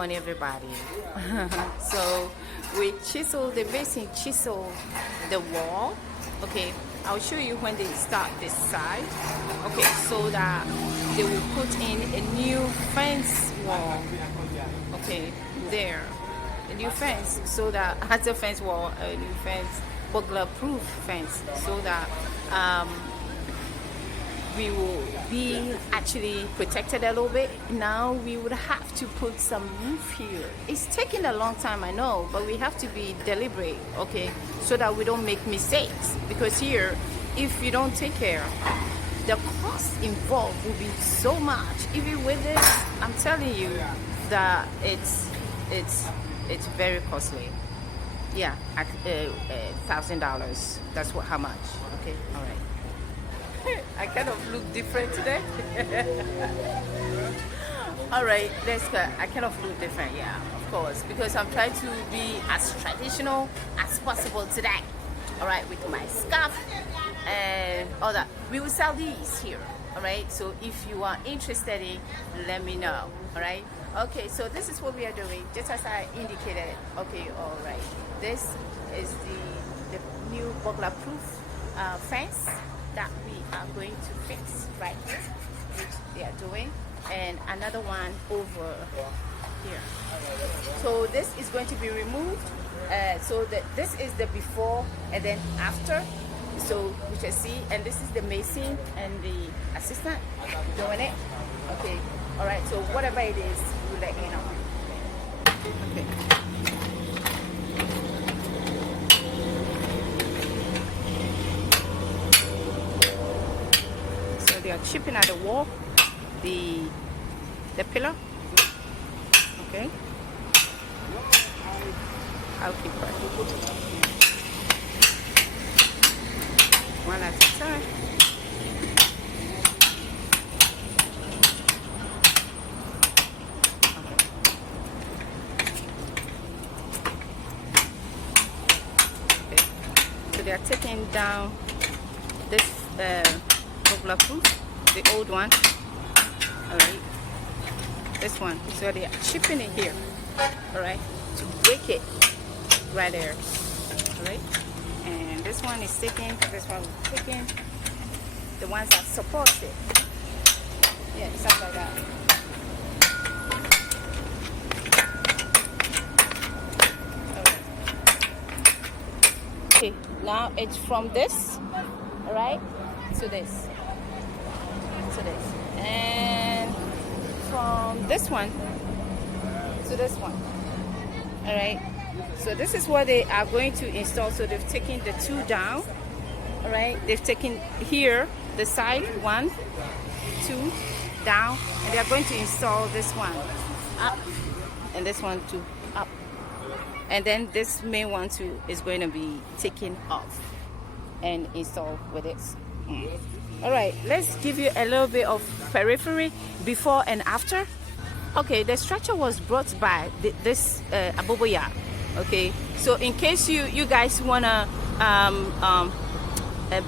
morning, everybody. So we chisel the basin, chisel the wall. Okay, I'll show you when they start this side. Okay, so that they will put in a new fence wall. Okay, there, a new fence, so that has a fence wall, a new fence, burglar-proof fence, so that we will be actually protected a little bit. Now we would have to put some roof here. It's taking a long time, I know, but we have to be deliberate, okay, so that we don't make mistakes. Because here, if you don't take care, the cost involved will be so much. Even with this, I'm telling you that it's very costly. Yeah, $1,000. That's how much. Okay, all right. I kind of look different today. All right, let's go. I kind of look different, yeah, of course, because I'm trying to be as traditional as possible today. All right, with my scarf and all that. We will sell these here. All right, so if you are interested in, let me know. All right. Okay, so this is what we are doing, just as I indicated. Okay, all right. This is the new burglar-proof fence that we are going to fix right here, which they are doing, and another one over here. So this is going to be removed. So this is the before and then after. So we can see, and this is the mason and the assistant doing it. Okay, all right. So whatever it is, we'll let you know. Okay. They are chipping at the wall, the pillar. Okay, I'll keep right. One at a time. Okay, so they are taking down this burglar-proof, the old one. All right, this one. So they are chipping it here, all right, to break it right there. All right, and this one is taking, this one is taking, the ones that support it. Yeah, stuff like that. All right. Okay, now it's from this, all right, to this. And from this one to this one. All right, so this is what they are going to install. So they've taken the two down. All right, they've taken here the side 1, 2 down, and they're going to install this one up and this one too up, and then this main one too is going to be taken off and installed with it. All right, let's give you a little bit of periphery before and after. Okay, the structure was brought by this Aboboya. Okay, so in case you guys wanna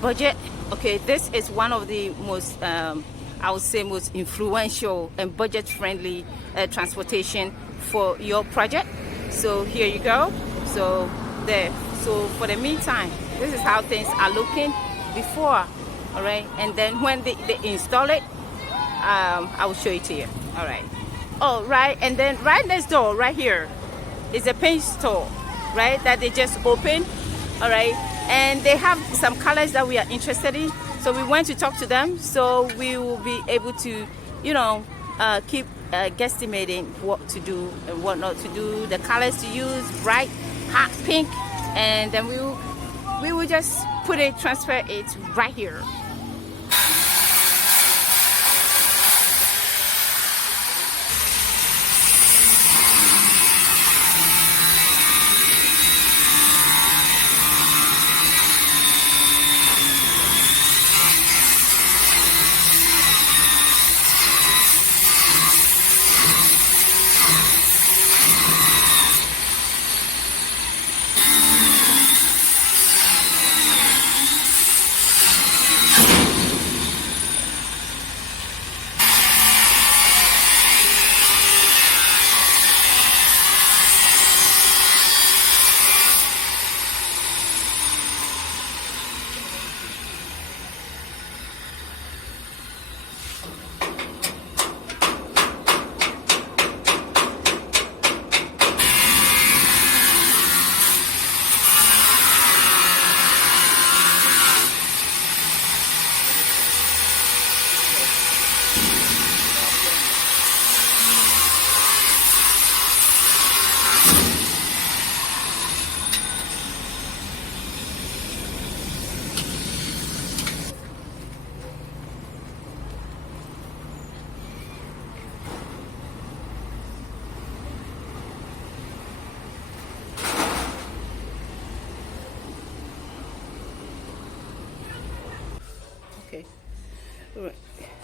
budget, okay, this is one of the most I would say most influential and budget-friendly transportation for your project. So here you go. So there. So for the meantime, this is how things are looking before. All right, and then when they install it, I will show it to you. All right. Oh, right, and then right next door, right here, is a paint store, right, that they just opened. All right, and they have some colors that we are interested in. So we went to talk to them, so we will be able to, you know, keep guesstimating what to do and what not to do, the colors to use, bright, hot pink, and then we will just put it, transfer it right here.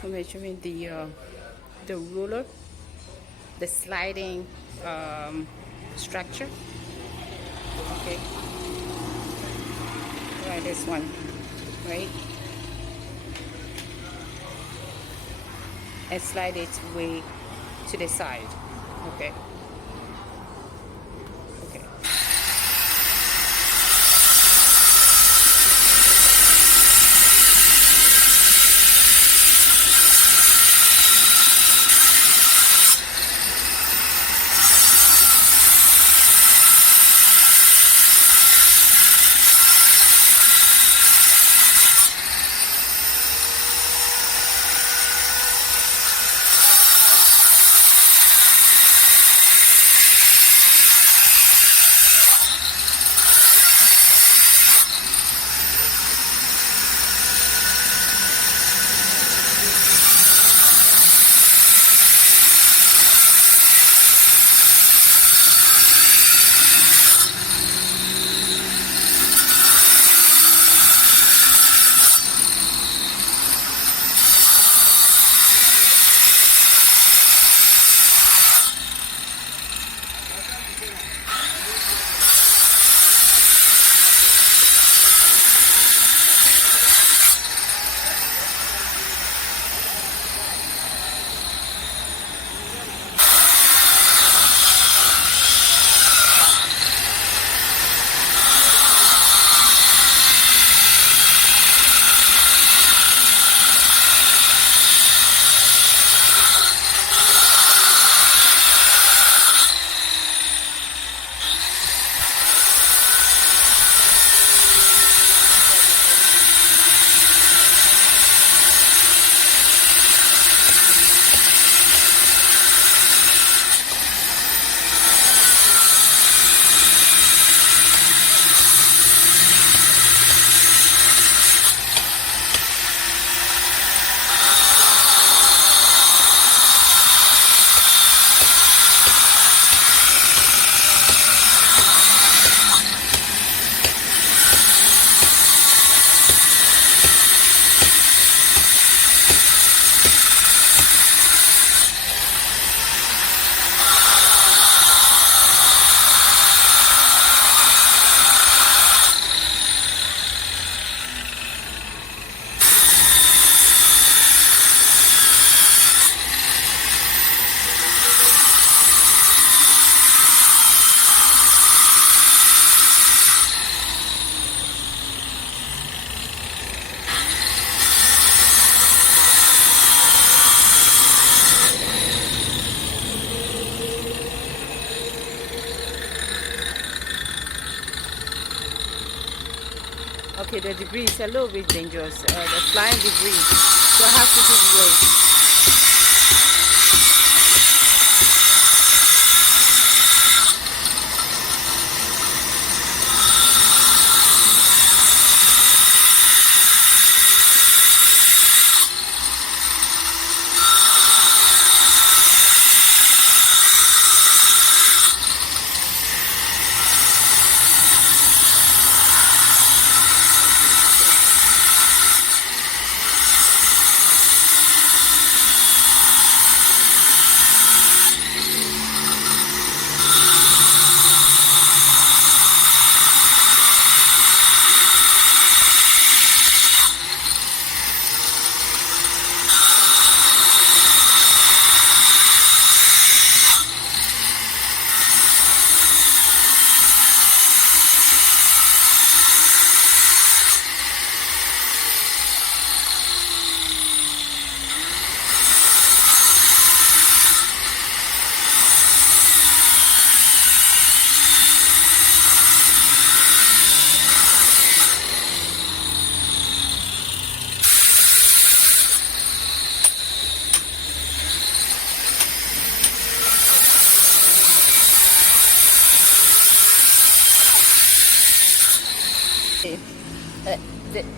measuring the ruler, the sliding structure. Okay, right, this one, right, and slide it way to the side. Okay. Okay. Okay, the debris is a little bit dangerous. The flying debris, so I have to give way.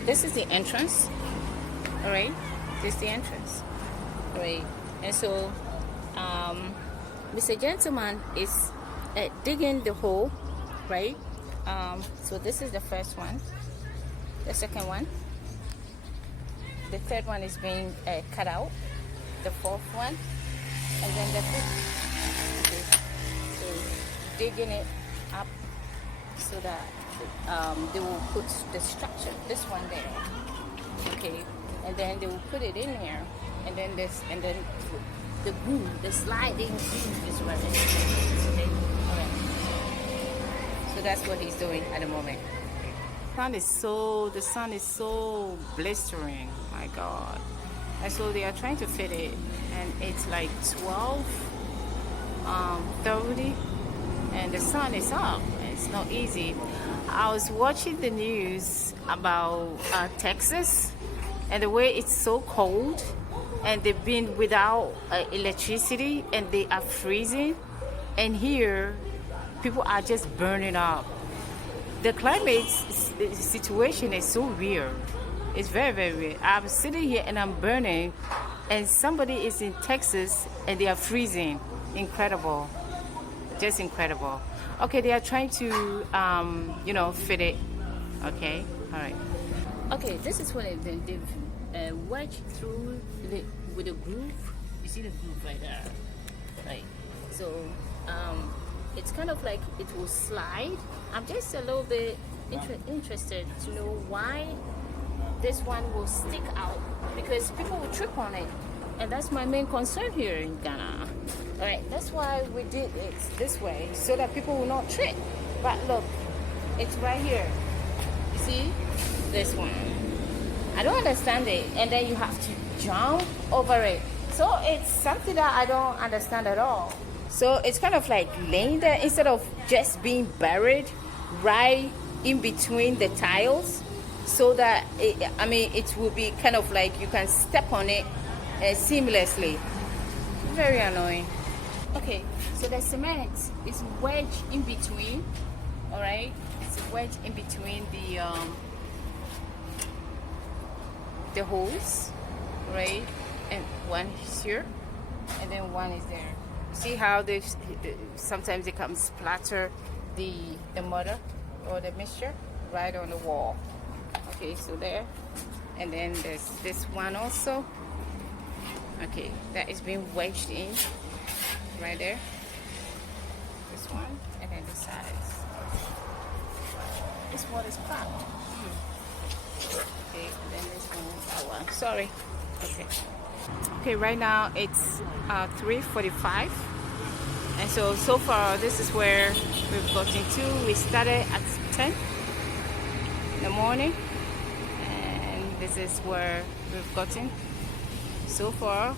This is the entrance. All right, this is the entrance. All right, and so Mr. Gentleman is digging the hole, right? So this is the first one, the second one, the third one is being cut out, the fourth one, and then the fifth is digging it up so that they will put the structure, this one there, okay, and then they will put it in here, and then this, and then the groove, the sliding groove is right there. Okay, all right. So that's what he's doing at the moment. The sun is so blistering, my God. And so they are trying to fit it, and it's like 12:30, and the sun is up. It's not easy. I was watching the news about Texas, and the way it's so cold, and they've been without electricity, and they are freezing, and here people are just burning up. The climate situation is so weird. It's very, very weird. I'm sitting here and I'm burning, and somebody is in Texas and they are freezing. Incredible. Just incredible. Okay, they are trying to, you know, fit it. Okay, all right. Okay, this is what they've wedged through with a groove. You see the groove right there, right? So it's kind of like it will slide. I'm just a little bit interested to know why this one will stick out, because people will trip on it, and that's my main concern here in Ghana. All right, that's why we did it this way, so that people will not trip. But look, it's right here. You see this one? I don't understand it, and then you have to jump over it. So it's something that I don't understand at all. So it's kind of like laying there instead of just being buried right in between the tiles, so that it will be kind of like you can step on it seamlessly. Very annoying. Okay, so the cement is wedged in between. All right, it's wedged in between the holes, right? And one is here, and then one is there. See how they sometimes they come splatter the mortar or the mixture right on the wall. Okay, so there, and then there's this one also. Okay, that is being wedged in right there. This one, and then the sides. This one is cracked. Okay, and then this one, that one. Sorry. Okay. Okay, right now it's 3:45, and so far this is where we've gotten to. We started at 10 in the morning, and this is where we've gotten so far.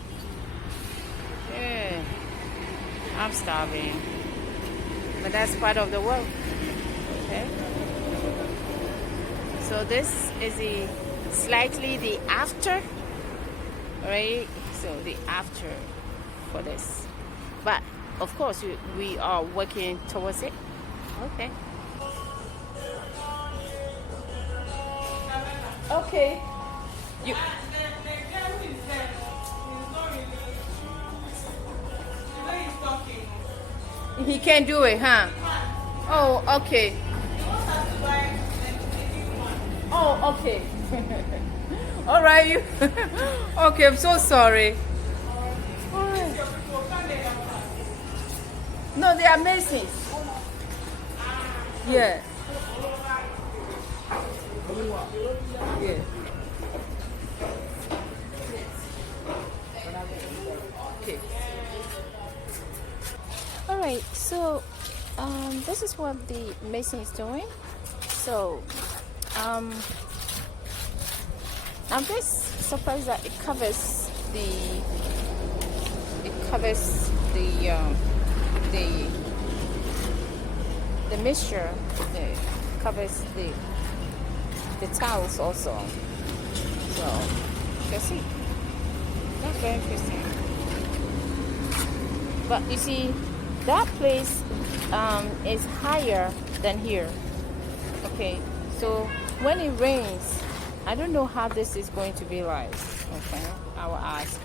Yeah, I'm starving, but that's part of the work. Okay, so this is slightly the after. Right, so the after for this, but of course we are working towards it. Okay. Okay. You. He can't do it, huh? Oh, okay. Oh, okay. All right, you. Okay, I'm so sorry. All right. No, they are Masons. Yeah. Yeah. Okay. All right. So, this is what the mason is doing. So, I'm just surprised that it covers the mixture. It covers the tiles also. So you see, that's very interesting. But you see, that place is higher than here. Okay, so when it rains, I don't know how this is going to be like. Okay, I will ask.